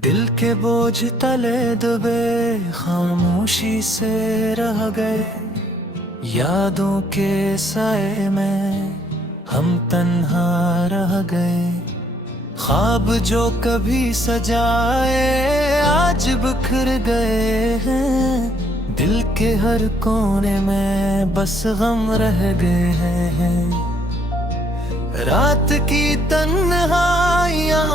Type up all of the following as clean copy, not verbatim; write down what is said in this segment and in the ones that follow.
दिल के बोझ तले दबे खामोशी से रह गए, यादों के साए में हम तन्हा रह गए। ख्वाब जो कभी सजाए आज बिखर गए हैं, दिल के हर कोने में बस गम रह गए हैं। रात की तन्हाइयाँ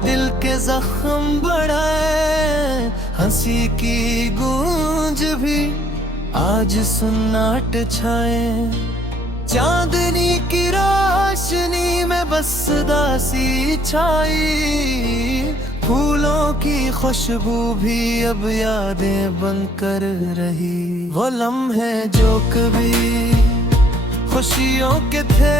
दिल के जख्म बढ़ाए, हंसी की गूंज भी आज सुन्नाट छाए। चांदनी की रोशनी में बस दासी छाई, फूलों की खुशबू भी अब यादें बनकर रही। वो लम्हे जो कभी खुशियों के थे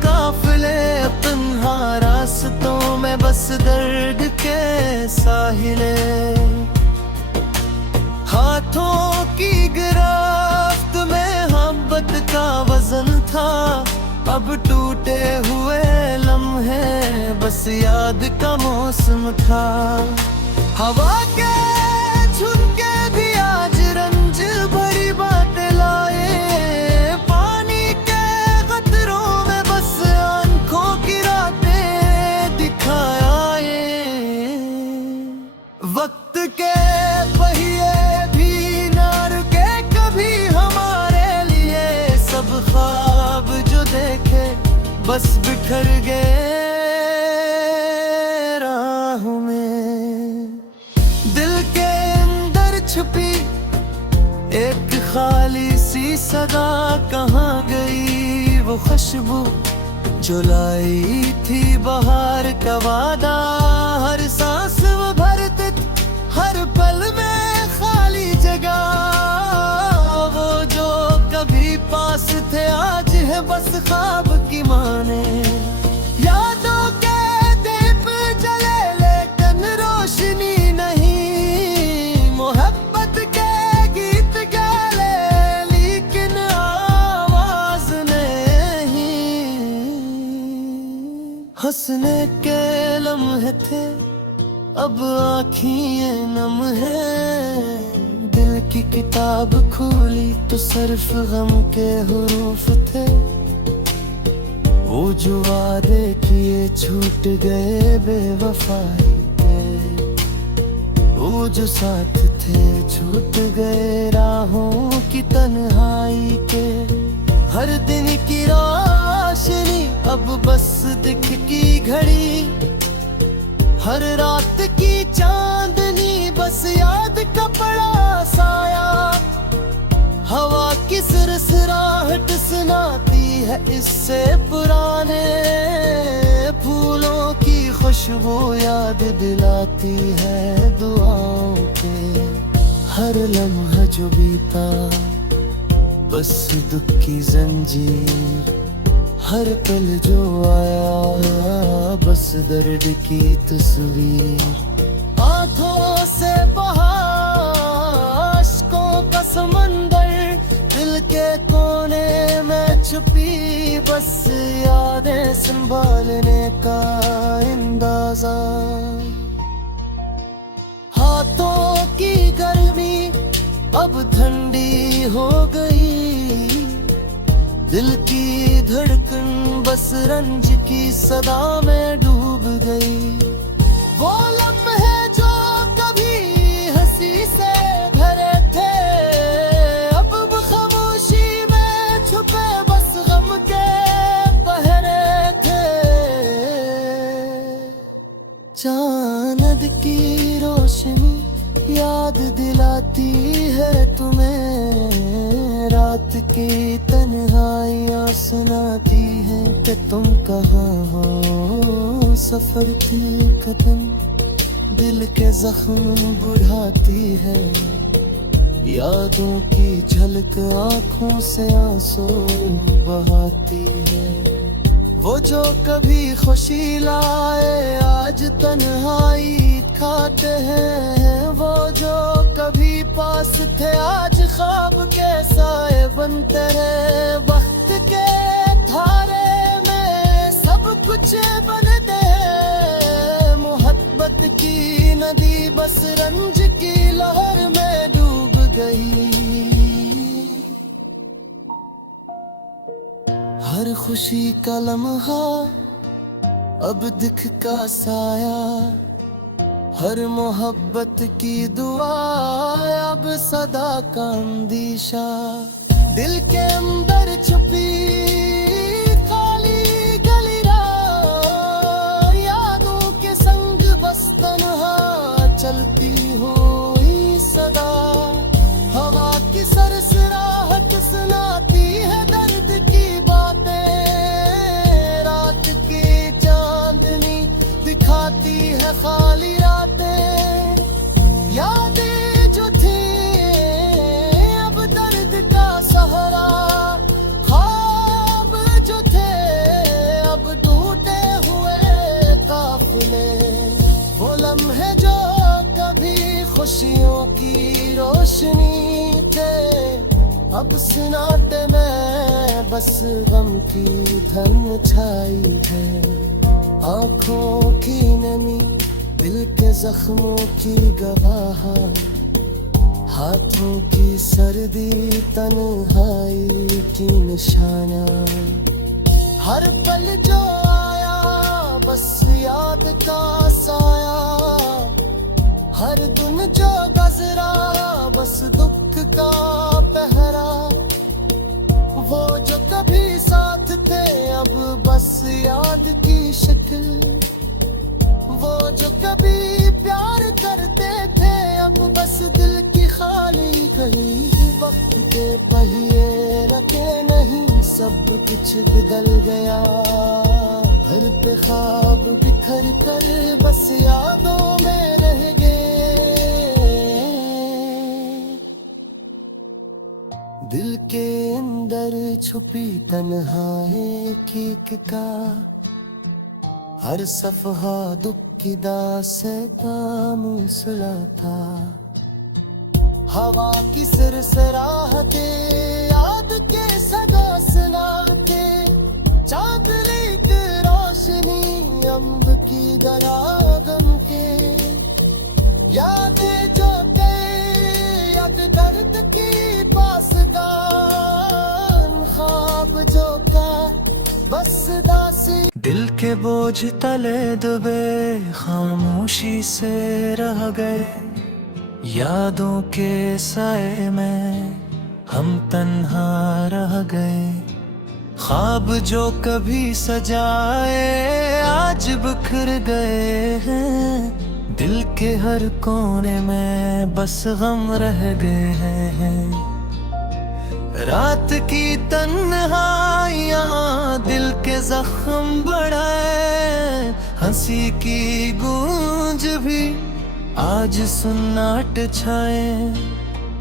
काफिले, तन्हा रास्तों में बस दर्द के साहिले। हाथों की गिरफ्त में मोहब्बत का वजन था, अब टूटे हुए लम्हे बस याद का मौसम था। हवा के झुंके भी आज रंज भरी बातें लाए, वक्त के पहिए भी ना रुके कभी हमारे लिए। सब ख्वाब जो देखे बस बिखर गए राहों में। दिल के अंदर छुपी एक खाली सी सदा कहाँ गई, वो खुशबू जो लाई थी बहार का वादा। हर सांस वो भरते हर पल में खाली जगह, वो जो कभी पास थे आज है बस ख्वाब की माने। यादों के दीप जले लेकिन रोशनी नहीं, मोहब्बत के गीत गाले लेकिन आवाज नहीं। हंसने के लम्हे थे अब आँखें नम है, दिल की किताब खोली तो सिर्फ गम के हुरूफ थे। वो जो वादे किए छूट गए बेवफाई के, वो जो साथ थे छूट गए राहों की तन्हाई के। हर दिन की रोशनी अब बस दिख की घड़ी, हर रात की चांदनी बस याद का पड़ा साया। हवा की सिरसिराहट सुनाती है इससे पुराने, फूलों की खुशबू याद दिलाती है दुआओं के। हर लम्हा जो बीता बस दुख की जंजीर, हर पल जो आया बस दर्द की तस्वीर। आंखों से बहा अश्कों का समंदर, दिल के कोने में छुपी बस यादें संभालने का अंदाजा। हाथों की गर्मी अब ठंडी हो गई, दिल की धड़कन बस रंज की सदा में डूब गई। वो लम्हे जो कभी हंसी से भरे थे, अब खामोशी में छुपे बस गम के पहरे थे। चांद की रोशनी याद दिलाती है तुम्हें, रात की तन्हाइयाँ सुनाती हैं कि तुम कहाँ हो। सफर की कदम दिल के जख्म बुढ़ाती है, यादों की झलक आँखों से आंसू बहाती है। वो जो कभी खुशी लाए आज तन्हाई खाते हैं, वो जो कभी पास थे आज ख्वाब के साए बनते रहे। वक्त के धारे में सब कुछ बनते हैं, मोहब्बत की नदी बस रंज की लहर में डूब गई। हर खुशी का लम्हा अब दिख का साया, हर मोहब्बत की दुआ अब सदा का अंदेशा। दिल के अंदर छुपी खाली गली राह, यादों के संग बस तन्हा चलती हुई सदा। हवा की सरसराहट सुनाती है दर्द की बातें, रात की चांदनी दिखाती है खाली रातें। यादें जो थी अब दर्द का सहारा, ख्वाब जो थे अब टूटे हुए काफिले। वो लम्हे जो कभी खुशियों की रोशनी थे, अब सन्नाटे में बस गम की धन छाई है। आँखों की नमी दिल के जख्मों की गवाह, हाथों की सर्दी तन्हाई की निशाना। हर पल जो आया बस याद का साया, हर दिन जो गुजरा बस दुख का पहरा। वो जो कभी साथ थे अब बस याद की शक्ल, वो जो कभी प्यार करते थे अब बस दिल की खाली गली। वक्त के पहिए रखे नहीं, सब कुछ बदल गया। घर पे ख्वाब बिखर कर बस यादों में रह गए। दिल के अंदर छुपी तन्हाई की का, हर सफहा दुख की दास्तां का मूसला था। हवा की सरसराहते याद के सदा सुनाते, चांदनी की रोशनी अम्ब की दरागम के। यादें जो गए याद दर्द की पासदान, ख्वाब जो का बस दासी। दिल के बोझ तले दबे खामोशी से रह गए, यादों के साए में हम तन्हा रह गए। ख्वाब जो कभी सजाए आज बिखर गए हैं, दिल के हर कोने में बस गम रह गए हैं। रात की तन्हाइयाँ दिल के जख्म बढ़ाए, हंसी की गूंज भी आज सुन्नाट छाए।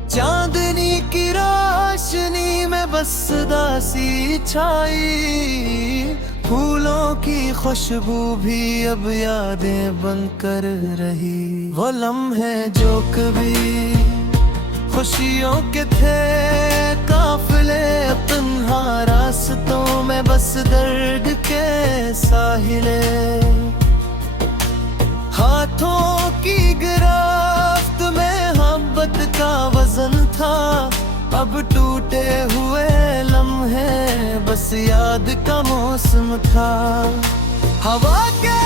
चांदनी की रोशनी में बस दासी छाई, फूलों की खुशबू भी अब यादें बनकर रही। वो लम्हे जो कभी खुशियों के थे काफिले, तन्हा रास्तों में बस दर्द के साहिले। हाथों की गिरफ्त में मोहब्बत का वजन था, अब टूटे हुए लम्हे बस याद का मौसम था। हवा के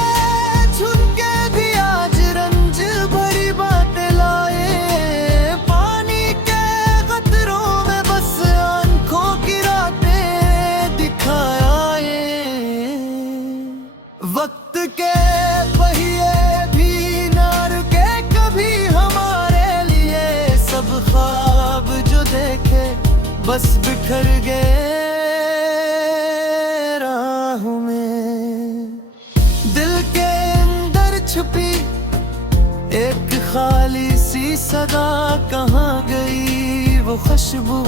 झुंके भी आज रंज भरी बातें लाए, पानी के कतरों में बस आंखों की रातें दिखाए। वक्त के पहिए भी ना रुके कभी हमारे लिए, सब ख्वाब जो देखे बस बिखर गए राहों में। दिल के अंदर छुपी एक खाली सी सदा, कहाँ गई वो खुशबू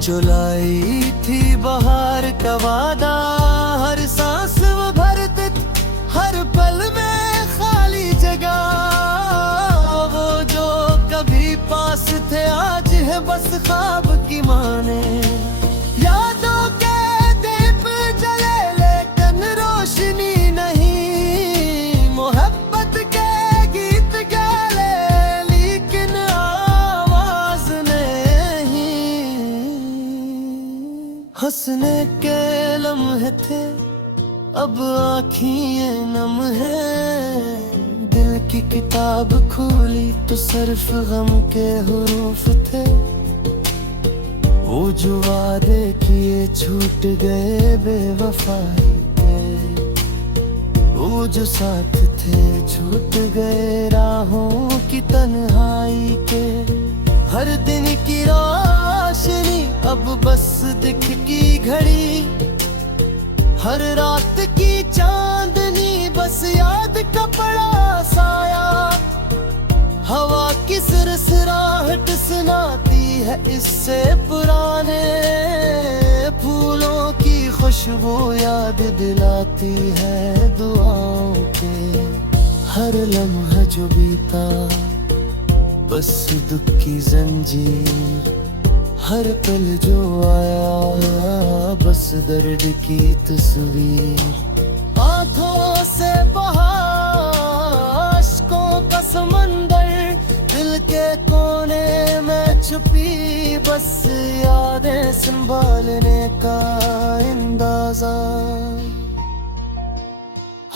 जो लाई थी बहार का वादा। हर सांस वो भरते हर पल में खाली जगह, वो जो कभी पास थे आज है बस ख्वाब की माने। यादों के दीप जले लेकिन रोशनी नहीं, मोहब्बत के गीत गा हंसने के लम्हे थे, अब आँखें नम है। दिल की किताब खोली तो सिर्फ गम के हुरूफ थे। वो जो वादे किए छूट गए बेवफाई के, वो जो साथ थे छूट गए राहों की तन्हाई के। हर दिन की रोशनी अब बस दिख की घड़ी, हर रात की चांदनी बस याद का पड़ा साया। हवा की सिरसिराहट सुनाती है इससे पुराने, फूलों की खुशबू याद दिलाती है दुआओं के। हर लम्हा जो बीता बस दुख की जंजीर, हर पल जो आया बस दर्द की तस्वीर। आंखों से बहा अश्कों का समंदर, दिल के कोने में छुपी बस यादें संभालने का अंदाजा।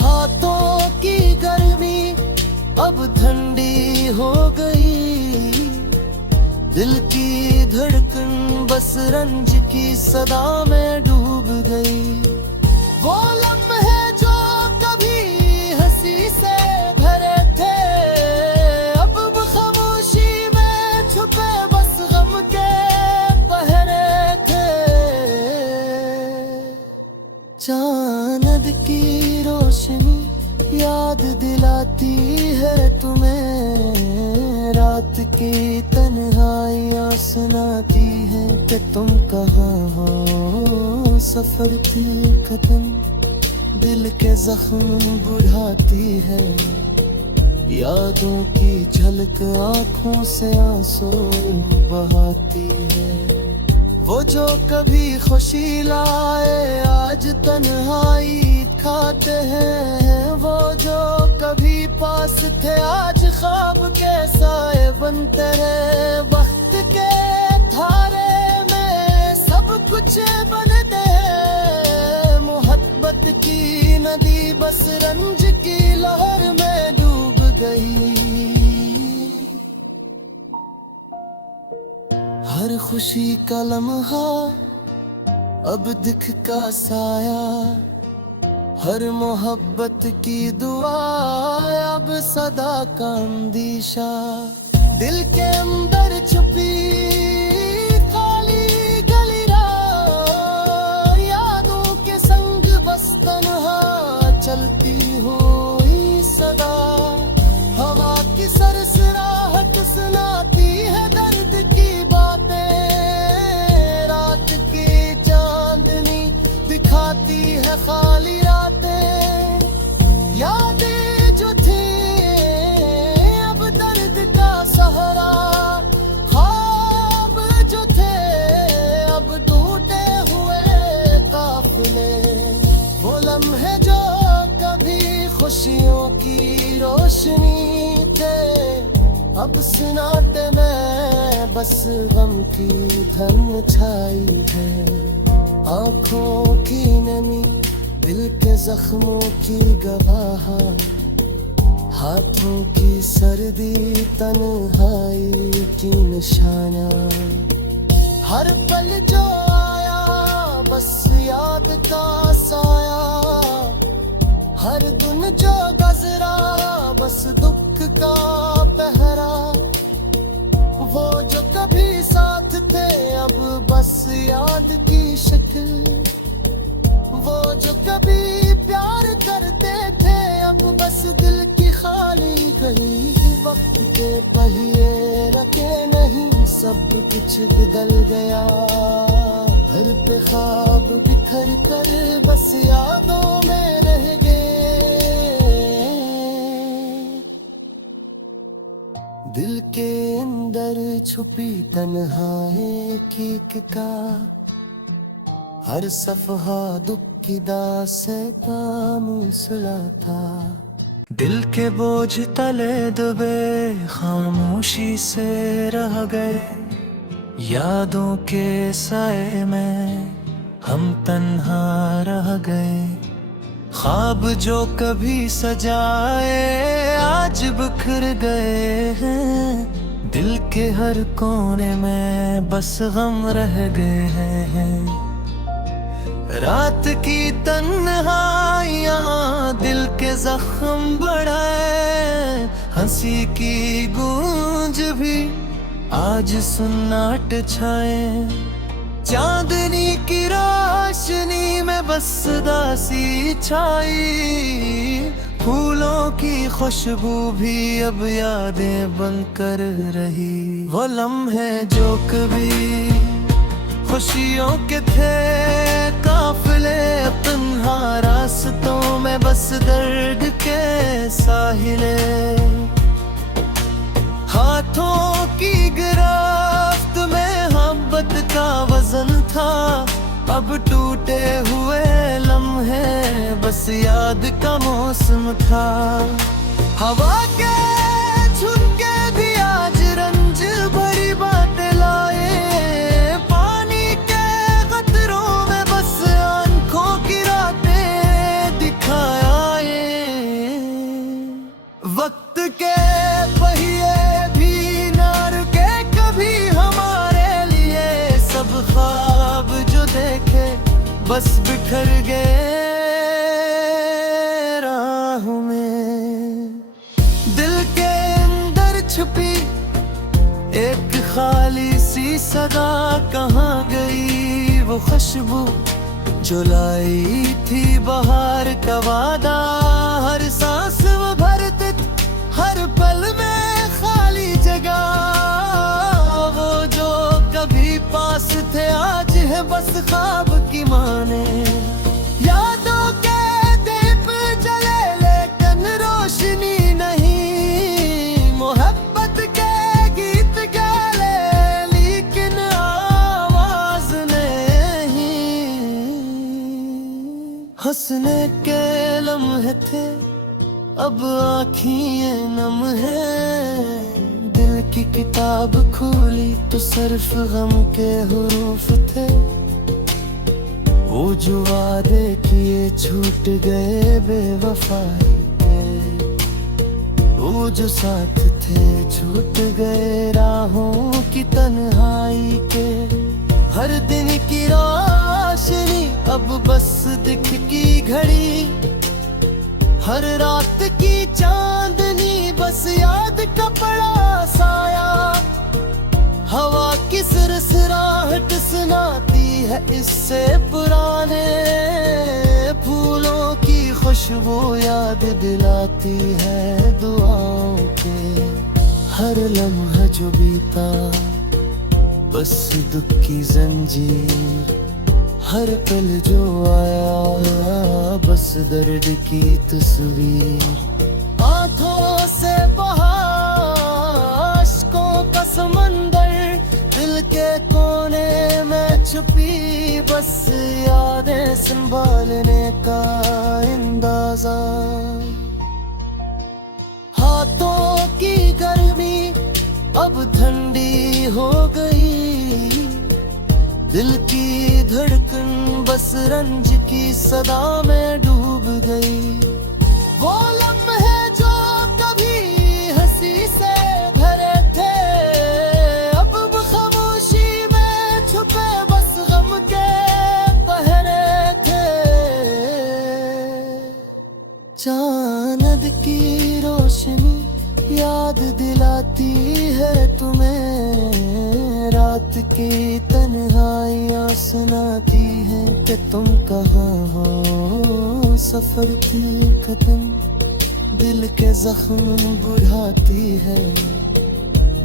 हाथों की गर्मी अब ठंडी हो गई, दिल की धड़कन बस रंज की सदा में डूब गई। वो लम्हे जो कभी हंसी से भरे थे, अब खामोशी में छुपे बस गम के पहरे थे। चांद की रोशनी याद दिलाती है तुम्हें, रात की तन्हाइयाँ सुनाती है कि तुम कहाँ हो। सफर की कदम दिल के जख्म बुढ़ाती है, यादों की झलक आँखों से आंसू बहाती है। वो जो कभी खुशी लाए आज तन्हाई खाते हैं, वो जो कभी पास थे आज ख्वाब के साए बनते हैं। वक्त के धारे में सब कुछ बनते हैं, मोहब्बत की नदी बस रंज की लहर में डूब गई। हर खुशी का लम्हा अब दिख का साया, हर मोहब्बत की दुआ अब सदा का अंदेशा। दिल के अंदर छुपी खाली गली राह, यादों के संग बस तन्हा चलती हुई सदा। हवा की सरसराहट सुनाती है दर्द की बातें, रात की चांदनी दिखाती है खाली रातें। यादें जो थी अब दर्द का सहारा, ख्वाब जो थे अब टूटे हुए काफिले। वो लम्हे जो कभी खुशियों की रोशनी थे, अब सन्नाटे में बस गम की धन छाई है। आँखों की नमी दिल के जख्मों की गवाह, हाथों की सर्दी तन्हाई की निशाना। हर पल जो आया बस याद का साया, हर दिन जो गुजरा बस दुख का पहरा। वो जो कभी साथ थे अब बस याद की शक्ल, वो जो कभी प्यार करते थे अब बस दिल की खाली गली। वक्त के पहिए रखे नहीं सब कुछ बदल गया, घर पे ख्वाब बिखर कर बस यादों में रह गए। दिल के अंदर छुपी तन्हाई की का, हर सफहा दुख की दास्तां काम सुला था। दिल के बोझ तले दबे खामोशी से रह गए, यादों के साए में हम तन्हा रह गए। ख्वाब जो कभी सजाए आज बिखर गए हैं। दिल के हर कोने में बस गम रह गए हैं। रात की तन्हाइयाँ दिल के जख्म बढ़ाए। हंसी की गूंज भी आज सुन्नाट छाए। चांदनी की रोशनी में बस दासी छाई। फूलों की खुशबू भी अब यादें बनकर रही। वो लम्हे जो कभी खुशियों के थे काफिले तन्हा रास्तों में बस दर्द के साहिले। हाथों की गिरफ्त में मोहब्बत का वजन था। अब टूटे हुए लम्हे बस याद का मौसम था। हवा के झुंके भी आज रंज भरी बातें लाए। पानी के कतरों में बस आंखों की रातें दिखाए। वक्त के पहिए भी ना रुके कभी हमारे लिए। सब ख्वाब जो देखे बस बिखर गए राहों में। दिल के अंदर छुपी एक खाली सी सदा कहाँ गई। वो खुशबू जो लाई थी बहार का वादा। हर सांस वो भरते हर पल में खाली जगह। वो जो कभी पास थे आज है बस ख्वाब की माने। यादों के दीप जले लेकिन रोशनी नहीं। मोहब्बत के गीत गाले लेकिन आवाज नहीं। हंसने के लम्हे थे अब आँखें नम है। दिल की किताब खोली तो सिर्फ गम के हुरूफ थे। वो जो वादे किए छूट गए बेवफाई के। वो जो साथ थे छूट गए राहों की तन्हाई के। हर दिन की रोशनी अब बस दिख की घड़ी। हर रात की चांदनी बस याद का पड़ा साया। हवा की सिरसिराहट सुनाती है इससे पुराने। फूलों की खुशबू याद दिलाती है दुआओं के। हर लम्हा जो बीता बस दुख की जंजीर। हर पल जो आया बस दर्द की तस्वीर। आंखों से बहा अश्कों का समंदर। दिल के कोने में छुपी बस यादें संभालने का अंदाजा। हाथों की गर्मी अब ठंडी हो गई। दिल की धड़कन बस रंज की सदा में डूब गई। वो लम्हे जो कभी हंसी से भरे थे अब खामोशी में छुपे बस गम के पहरे थे। चांद की रोशनी याद दिलाती है तुम्हें। रात की तन्हाइयाँ सुनाती हैं कि तुम कहाँ हो। सफर की कदम दिल के जख्म बुझाती है।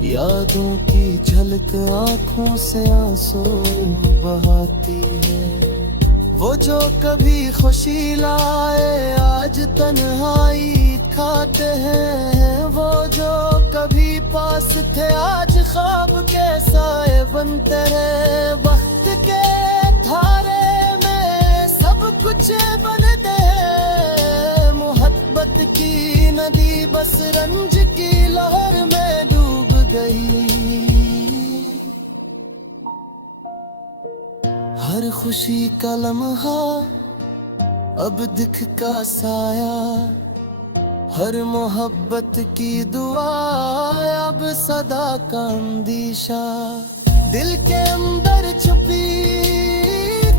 यादों की झलक आँखों से आंसू बहाती है। वो जो कभी खुशी लाए आज तन्हाई खाते हैं। वो जो कभी पास थे आज ख्वाब के साए बनते रहे। वक्त के धारे में सब कुछ बनते हैं। मोहब्बत की नदी बस रंज की लहर में डूब गई। हर खुशी का लम्हा अब दिख का साया, हर मोहब्बत की दुआ अब सदा का अंदेशा। दिल के अंदर छुपी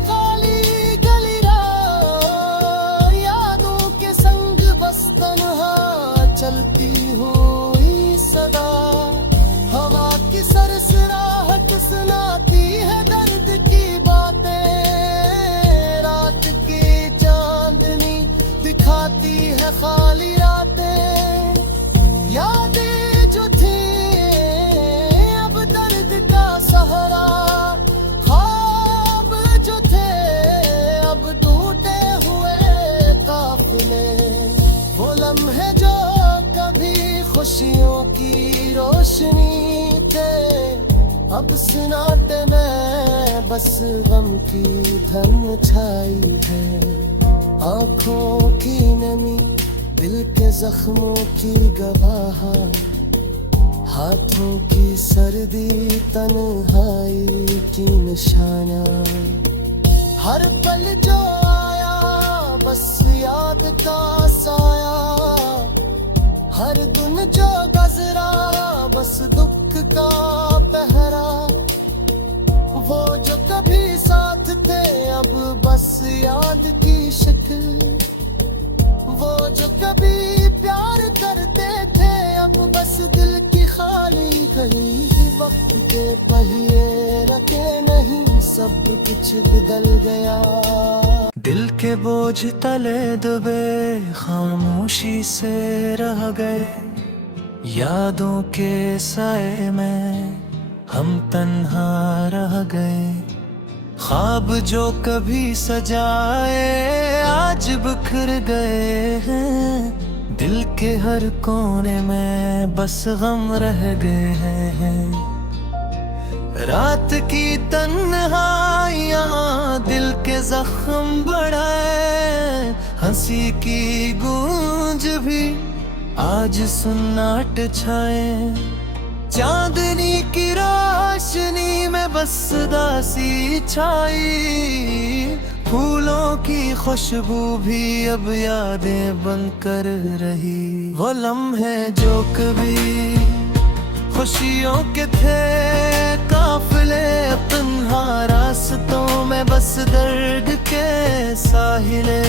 खाली गलियां, यादों के संग बस तन्हा चलती हुई सदा। हवा की सरसराहट सुनाती है दर्द की बातें, रात की चांदनी दिखाती है खाली रातें। यादें जो थी अब दर्द का सहारा, ख्वाब जो थे अब टूटे हुए काफिले। वो लम्हे जो कभी खुशियों की रोशनी थे, अब सन्नाटे में बस गम की धन छाई है। आँखों की नमी दिल के जख्मों की गवाह, हाथों की सर्दी तन्हाई की निशाना। हर पल जो आया बस याद का साया, हर दिन जो गुजरा बस दुख का पहरा। वो जो कभी साथ थे अब बस याद की शक्ल, वो जो कभी प्यार करते थे अब बस दिल की खाली गली। वक्त के पहिए रखे नहीं, सब कुछ बदल गया। दिल के बोझ तले दबे खामोशी से रह गए, यादों के साए में हम तन्हा रह गए। ख्वाब जो कभी सजाए आज बिखर गए हैं, दिल के हर कोने में बस गम रह गए हैं। रात की तन्हाइयाँ दिल के जख्म बढ़ाए, हंसी की गूंज भी आज सुन्नाट छाए। चांदनी की रोशनी में बस दासी छाई, फूलों की खुशबू भी अब यादें बनकर रही। वो लम्हे जो कभी खुशियों के थे काफिले, तन्हा रास्तों में बस दर्द के साहिले।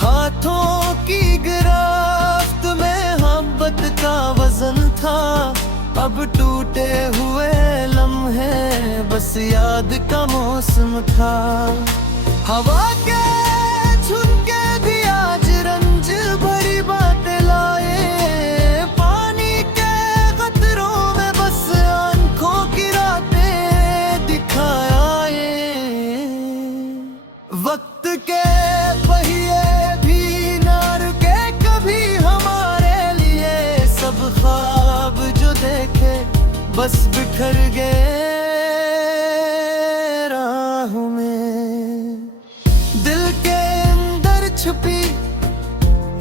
हाथों की गिरफ्त में मोहब्बत का वजन था, अब टूटे हुए लम्हे बस याद का मौसम था। हवा के झुंके भी आज रंज भरी बातें लाए, पानी के कतरों में बस आंखों की रातें दिखाए। वक्त के पहिए भी ना रुके कभी हमारे लिए, सब ख्वाब जो देखे बस बिखर गए राहों में। दिल के अंदर छुपी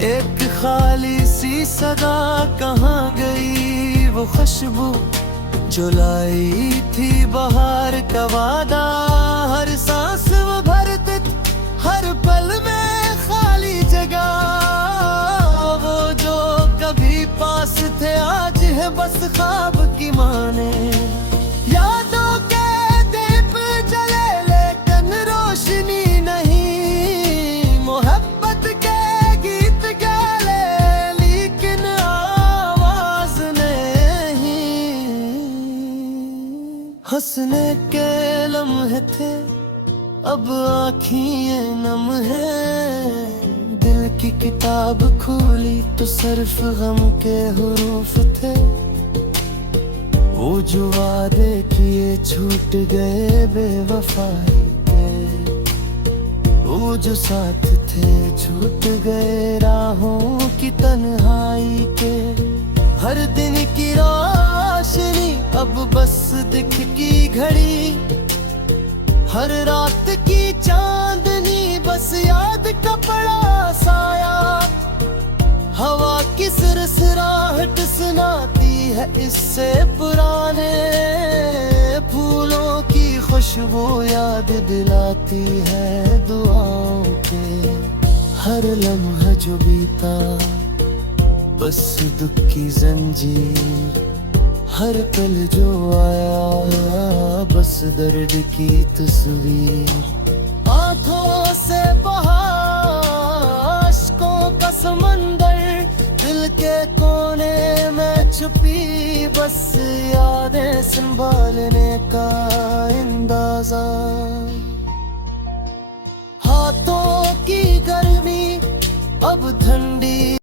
एक खाली सी सदा, कहाँ गई वो खुशबू जो लाई थी बहार का वादा। हर सांस वो भरते हर पल में खाली जगह, वो जो कभी पास थे आज है बस ख्वाब की माने। यादों के दीप जले लेकिन रोशनी नहीं, मोहब्बत के गीत गाले लेकिन आवाज नहीं। हंसने के लम्हे थे अब आँखें नम है, दिल की किताब खोली तो सिर्फ गम के हुरूफ थे। वो जो वादे किए छूट गए बेवफाई के, वो जो साथ थे छूट गए राहों की तन्हाई के। हर दिन की रोशनी अब बस दिख की घड़ी, हर रात की चांदनी बस याद का पड़ा साया। हवा की सरसराहट सुनाती है इससे पुराने फूलों की खुशबू। खुशबू याद दिलाती है दुआओं के। हर लम्हा जो बीता बस दुख की जंजीर, हर पल जो आया बस दर्द की तस्वीर। आंखों से बहा अश्कों का समंदर, दिल के कोने में छुपी बस यादें संभालने का अंदाजा। हाथों की गर्मी अब ठंडी